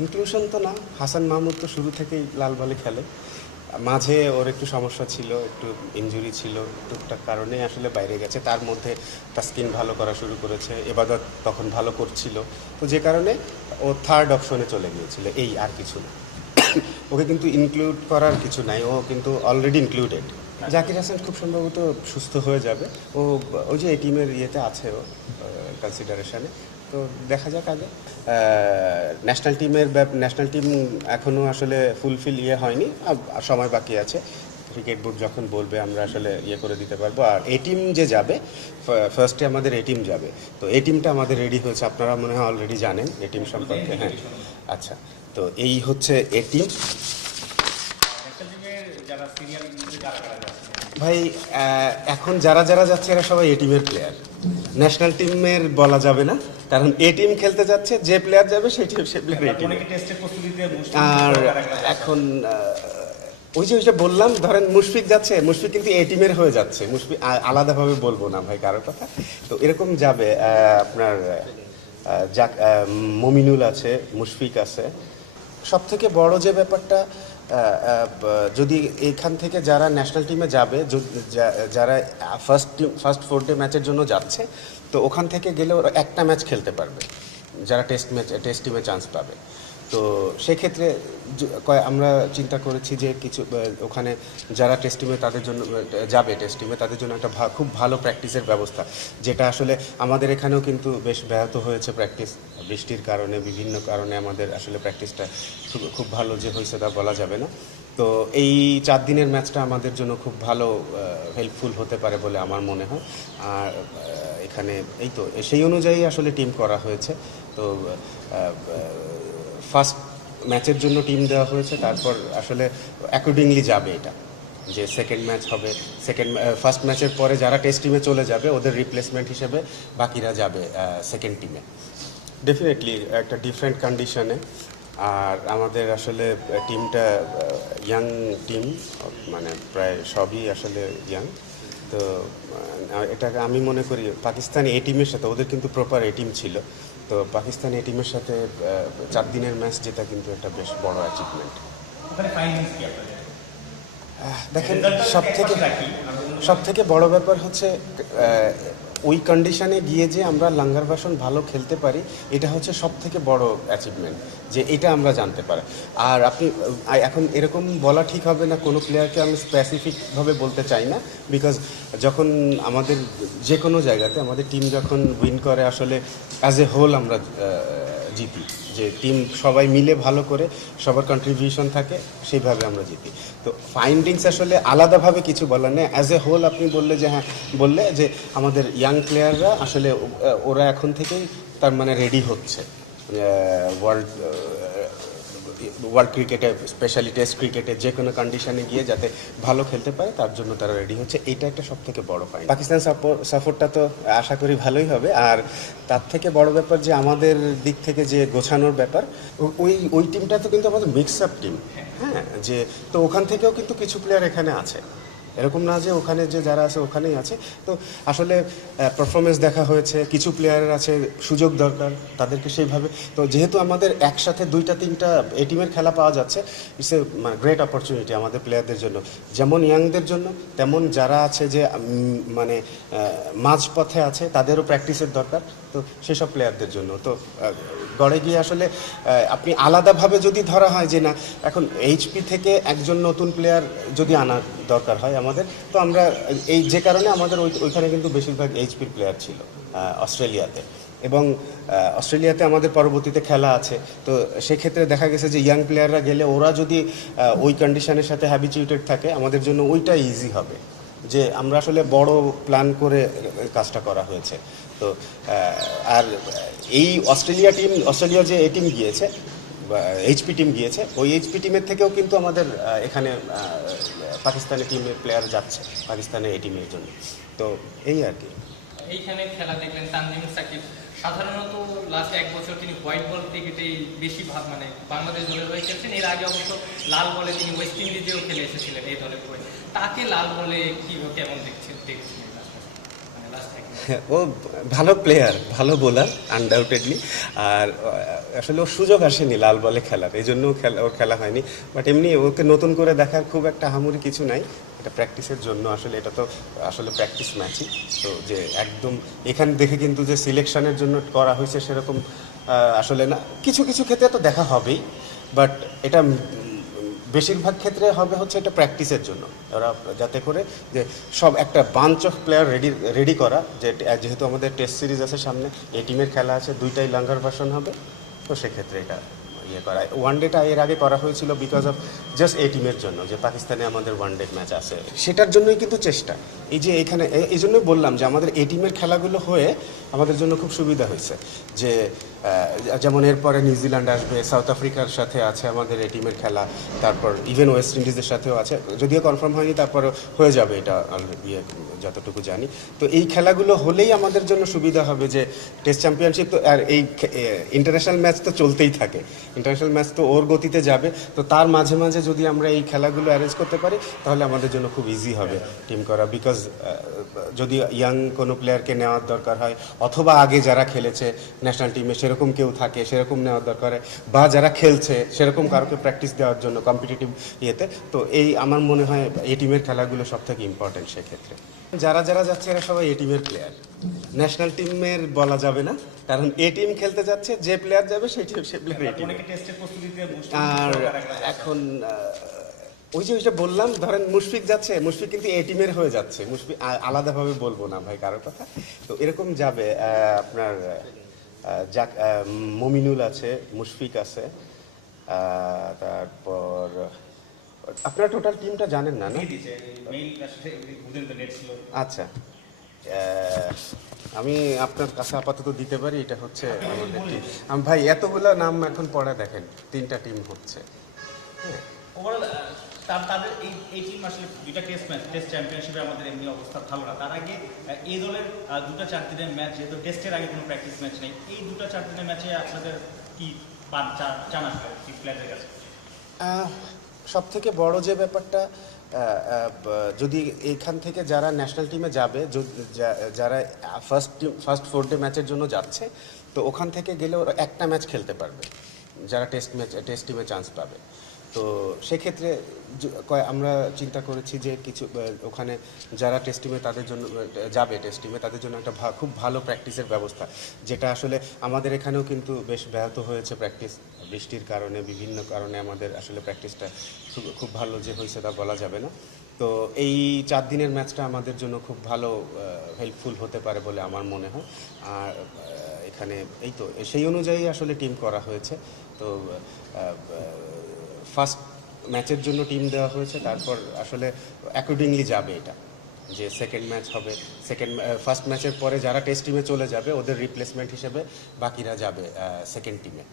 Inclusion তো না, হাসান মাহমুদ তো শুরু থেকেই লাল বলে খেলে। মাঝে ওর একটু সমস্যা ছিল, একটু ইনজুরি ছিল, টুকটাক কারণে আসলে বাইরে গেছে। তার মধ্যে তাসকিন ভালো করা শুরু করেছে, এবাদত তখন ভালো করছিল, তো যে কারণে ও থার্ড অপশনে চলে গিয়েছিল, এই আর কিছু না। ওকে কিন্তু ইনক্লুড করার কিছু নাই, ও কিন্তু অলরেডি ইনক্লুডেড। জাকির হাসান খুব সম্ভবত সুস্থ হয়ে যাবে, ও ওই যে এই টিমের ইয়েতে আছে, ও কনসিডারেশনে। তো দেখা যাক আগে। ন্যাশনাল টিম এখনও আসলে ফুলফিল হয়নি, সময় বাকি আছে। ক্রিকেট বোর্ড যখন বলবে আমরা আসলে করে দিতে পারবো। আর এই টিম যে যাবে, ফার্স্টে আমাদের এই টিম যাবে, তো এই টিমটা আমাদের রেডি হয়েছে, আপনারা মনে হয় অলরেডি জানেন এই টিম সম্পর্কে। হ্যাঁ, আচ্ছা, তো এই হচ্ছে এ টিম। ভাই এখন যারা যারা যাচ্ছে এরা সবাই এ টিমের প্লেয়ার, ন্যাশনাল টিমের বলা যাবে না, কারণ এ টিম খেলতে যাচ্ছে, যে প্লেয়ার যাবে সেই প্লেয়ার এ টিম। আর এখন ওই যে ওইটা বললাম, ধরেন মুশফিক যাচ্ছে, মুশফিক কিন্তু এ টিমের হয়ে যাচ্ছে, মুশফিক আলাদাভাবে বলবো না ভাই কারোর কথা, তো এরকম যাবে। আপনার মমিনুল আছে, মুশফিক আছে। সব থেকে বড় যে ব্যাপারটা, যদি এখান থেকে যারা ন্যাশনাল টিমে যাবে, যারা ফার্স্ট 4 ডে ম্যাচের জন্য যাচ্ছে, তো ওখান থেকে গেলে ওরা একটা ম্যাচ খেলতে পারবে, যারা টেস্ট টিমে চান্স পাবে। তো সেক্ষেত্রে আমরা চিন্তা করেছি যে কিছু ওখানে যারা টেস্ট টিমে তাদের জন্য যাবে, টেস্ট টিমে তাদের জন্য একটা খুব ভালো প্র্যাকটিসের ব্যবস্থা, যেটা আসলে আমাদের এখানেও কিন্তু বেশ ব্যাহত হয়েছে প্র্যাকটিস, বৃষ্টির কারণে, বিভিন্ন কারণে আমাদের আসলে প্র্যাকটিসটা খুব ভালো যে হয়েছে তা বলা যাবে না। তো এই 4 দিনের ম্যাচটা আমাদের জন্য খুব ভালো হেল্পফুল হতে পারে বলে আমার মনে হয়। আর এখানে এই তো সেই অনুযায়ী আসলে টিম করা হয়েছে। তো ফার্স্ট ম্যাচের জন্য টিম দেওয়া হয়েছে, তারপর আসলে অ্যাকর্ডিংলি যাবে এটা, যে সেকেন্ড ম্যাচ হবে, ফার্স্ট ম্যাচের পরে যারা টেস্ট টিমে চলে যাবে ওদের রিপ্লেসমেন্ট হিসেবে বাকিরা যাবে সেকেন্ড টিমে। ডেফিনেটলি একটা ডিফারেন্ট কন্ডিশনে। আর আমাদের আসলে টিমটা ইয়াং টিম, মানে প্রায় সবই আসলে ইয়াং। তো এটাকে আমি মনে করি পাকিস্তানি এ টিমের সাথে, ওদের কিন্তু প্রপার এ টিম ছিল, তো পাকিস্তানি এ টিমের সাথে 4 দিনের ম্যাচ জেতা কিন্তু একটা বেশ বড় অ্যাচিভমেন্ট। দেখেন, সব থেকে বড় ব্যাপার হচ্ছে ওই কন্ডিশনে গিয়ে যে আমরা লাঙ্গার ভাষণ ভালো খেলতে পারি, এটা হচ্ছে সব থেকে বড় অ্যাচিভমেন্ট, যে এটা আমরা জানতে পারি। আর আপনি এখন এরকম বলা ঠিক হবে না, কোনো প্লেয়ারকে আমি স্পেসিফিকভাবে বলতে চাই না, বিকজ যখন আমাদের যে কোনো জায়গাতে আমাদের টিম যখন উইন করে, আসলে অ্যাজ এ হোল আমরা জিতি, যে টিম সবাই মিলে ভালো করে সবার কন্ট্রিবিউশন থাকে, সেইভাবে আমরা জিতি। তো ফাইন্ডিংস আসলে আলাদাভাবে কিছু বলার নেই, অ্যাজ এ হোল আপনি বললে যে হ্যাঁ, বললে যে আমাদের ইয়াং প্লেয়াররা আসলে ওরা এখন থেকেই তার মানে রেডি হচ্ছে ওয়ার্ল্ড ক্রিকেটে, স্পেশালি টেস্ট ক্রিকেটে যে কোনো কন্ডিশনে গিয়ে যাতে ভালো খেলতে পারে তার জন্য তারা রেডি হচ্ছে, এইটা একটা সব থেকে বড় পয়েন্ট। পাকিস্তান সফরটা তো আশা করি ভালোই হবে। আর তার থেকে বড় ব্যাপার যে আমাদের দিক থেকে যে গোছানোর ব্যাপার, ওই টিমটা তো কিন্তু আমাদের মিক্স আপ টিম। হ্যাঁ, যে তো ওখান থেকেও কিন্তু কিছু প্লেয়ার এখানে আছে, এরকম না যে ওখানে যে যারা আছে ওখানেই আছে। তো আসলে পারফরমেন্স দেখা হয়েছে, কিছু প্লেয়ারের আছে সুযোগ দরকার তাদেরকে সেইভাবে। তো যেহেতু আমাদের একসাথে 2-3টা এ টিমের খেলা পাওয়া যাচ্ছে, ইটস এ গ্রেট অপরচুনিটি আমাদের প্লেয়ারদের জন্য, যেমন ইয়াংদের জন্য, তেমন যারা আছে যে মানে মাঝপথে আছে তাদেরও প্র্যাকটিসের দরকার, তো সেসব প্লেয়ারদের জন্য। তো গড়ে গিয়ে আসলে আপনি আলাদাভাবে যদি ধরা হয় যে না, এখন এইচপি থেকে একজন নতুন প্লেয়ার যদি আনার দরকার হয় আমাদের, তো আমরা এই যে কারণে আমাদের ওইখানে কিন্তু বেশিরভাগ এইচপির প্লেয়ার ছিল অস্ট্রেলিয়াতে, এবং অস্ট্রেলিয়াতে আমাদের পরবর্তীতে খেলা আছে। তো সেক্ষেত্রে দেখা গেছে যে ইয়াং প্লেয়াররা গেলে ওরা যদি ওই কন্ডিশনের সাথে হ্যাবিচুয়েটেড থাকে, আমাদের জন্য ওইটা ইজি হবে, যে আমরা আসলে বড় প্ল্যান করে কাজটা করা হয়েছে। তো আর এই অস্ট্রেলিয়া যে এই টিম গিয়েছে, এইচপি টিম গিয়েছে, ওই এইচপি টিমের থেকেও কিন্তু আমাদের এখানে পাকিস্তানি টিমের প্লেয়ার যাচ্ছে পাকিস্তানের এই টিমের জন্য। তো এই আর কি। এইখানে খেলা দেখলেন তানজিম সাকিব, সাধারণত লাস্ট 1 বছর তিনি হোয়াইট বল ক্রিকেটেই বেশি মানে বাংলাদেশ দলের হয়ে খেলছেন। এর আগে অবশ্য লাল বলে তিনি ওয়েস্ট ইন্ডিজেও খেলে এসেছিলেন এই দলের হয়ে। তাকে লাল বলে কেমন দেখছিলেন মানে লাস্ট 1 বছর? ও ভালো প্লেয়ার, ভালো বোলার আনডাউটেডলি। আর আসলে ওর সুযোগ আসেনি লাল বলে খেলার, এই জন্য ওর খেলা হয়নি। বাট এমনি ওকে নতুন করে দেখার খুব একটা আহামরি কিছু নাই, এটা প্র্যাকটিসের জন্য। আসলে এটা তো আসলে প্র্যাকটিস ম্যাচই, তো যে একদম এখানে দেখে কিন্তু যে সিলেকশনের জন্য করা হয়েছে সেরকম আসলে না। কিছু কিছু ক্ষেত্রে তো দেখা হবেই, বাট এটা বেশিরভাগ ক্ষেত্রে হবে হচ্ছে এটা প্র্যাকটিসের জন্য। ওরা যাতে করে যে সব একটা বাঞ্চ অফ প্লেয়ার রেডি করা, যে যেহেতু আমাদের টেস্ট সিরিজ আছে সামনে, এই টিমের খেলা আছে, দুইটাই লাঙ্গার ভার্সন হবে, তো সেক্ষেত্রে এটা ইয়ে করা। ওয়ান ডেটা এর আগে করা হয়েছিল বিকজ অফ জাস্ট এই টিমের জন্য, যে পাকিস্তানে আমাদের ওয়ান ডে ম্যাচ আছে, সেটার জন্যই কিন্তু চেষ্টা। এই যে এখানে এই জন্যই বললাম যে আমাদের এই টিমের খেলাগুলো হয়ে আমাদের জন্য খুব সুবিধা হয়েছে। যে যেমন এরপরে নিউজিল্যান্ড আসবে, সাউথ আফ্রিকার সাথে আছে আমাদের এই টিমের খেলা, তারপর ইভেন ওয়েস্ট ইন্ডিজের সাথেও আছে, যদিও কনফার্ম হয়নি, তারপরে হয়ে যাবে এটা ইয়ে যতটুকু জানি। তো এই খেলাগুলো হলেই আমাদের জন্য সুবিধা হবে, যে টেস্ট চ্যাম্পিয়নশিপ তো আর এই ইন্টারন্যাশনাল ম্যাচ তো চলতেই থাকে, ইন্টারন্যাশনাল ম্যাচ তো ওর গতিতে যাবে। তো তার মাঝে মাঝে যদি আমরা এই খেলাগুলো অ্যারেঞ্জ করতে পারি তাহলে আমাদের জন্য খুব ইজি হবে টিম করা। বিকজ যদি ইয়াং কোনো প্লেয়ারকে নেওয়ার দরকার হয়, অথবা আগে যারা খেলেছে ন্যাশনাল টিমে সেরকম কেউ থাকে, সেরকম নেওয়ার দরকার হয়, বা যারা খেলছে সেরকম কারোকে প্র্যাকটিস দেওয়ার জন্য কম্পিটিটিভ ইয়েতে, তো এই আমার মনে হয় এই টিমের খেলাগুলো সব থেকে ইম্পর্টেন্ট সেক্ষেত্রে। যারা যারা যাচ্ছে এরা সবাই এ টিমের প্লেয়ার, ন্যাশনাল টিমের বলা যাবে না, কারণ এ টিম খেলতে যাচ্ছে, যে প্লেয়ার যাবে সেই প্লেয়ার এ টিম। আর এখন ওই যে ওইটা বললাম, ধরেন মুশফিক যাচ্ছে, মুশফিক কিন্তু এ টিমের হয়ে যাচ্ছে, মুশফিক আলাদাভাবে বলবো না ভাই কারোর কথা, তো এরকম যাবে। আপনার মমিনুল আছে, মুশফিক আছে, তারপর আপনারা টোটাল টিমটা জানেন না না? আচ্ছা, আমি আপনার কাছে আপাতত দিতে পারি, এটা হচ্ছে আমাদের টিম। ভাই এতগুলো নাম এখন পড়া দেখেন, 3টা টিম হচ্ছে। হ্যাঁ, ওভারঅল তাদের এই টিম আসলে দুইটা টেস্ট চ্যাম্পিয়নশিপে আমাদের এমনি অবস্থা ভালো না। তার আগে এই দলের 2-4 দিনের ম্যাচ, যেহেতু টেস্টের আগে কোনো প্র্যাকটিস ম্যাচ নেই, এই 2-4 দিনের ম্যাচে আপনাদের কি চান আসবে প্লেয়ারদের কাছে? সব থেকে বড় যে ব্যাপারটা, যদি এখান থেকে যারা ন্যাশনাল টিমে যাবে, যারা ফার্স্ট 4 ডে ম্যাচের জন্য যাচ্ছে, তো ওখান থেকে গেলে ওরা একটা ম্যাচ খেলতে পারবে, যারা টেস্ট টিমে চান্স পাবে। তো সেক্ষেত্রে আমরা চিন্তা করেছি যে কিছু ওখানে যারা টেস্ট টিমে তাদের জন্য যাবে, টেস্ট টিমে তাদের জন্য একটা খুব ভালো প্র্যাকটিসের ব্যবস্থা, যেটা আসলে আমাদের এখানেও কিন্তু বেশ ব্যাহত হয়েছে প্র্যাকটিস, বৃষ্টির কারণে, বিভিন্ন কারণে আমাদের আসলে প্র্যাকটিসটা খুব ভালো যে হয়েছে তা বলা যাবে না। তো এই 4 দিনের ম্যাচটা আমাদের জন্য খুব ভালো হেল্পফুল হতে পারে বলে আমার মনে হয়। আর এখানে এই তো সেই অনুযায়ী আসলে টিম করা হয়েছে। তো ফার্স্ট ম্যাচের জন্য টিম দেওয়া হয়েছে, তারপর আসলে অ্যাকর্ডিংলি যাবে এটা, যে সেকেন্ড ম্যাচ হবে, ফার্স্ট ম্যাচের পরে যারা টেস্ট টিমে চলে যাবে ওদের রিপ্লেসমেন্ট হিসেবে বাকিরা যাবে সেকেন্ড টিমে।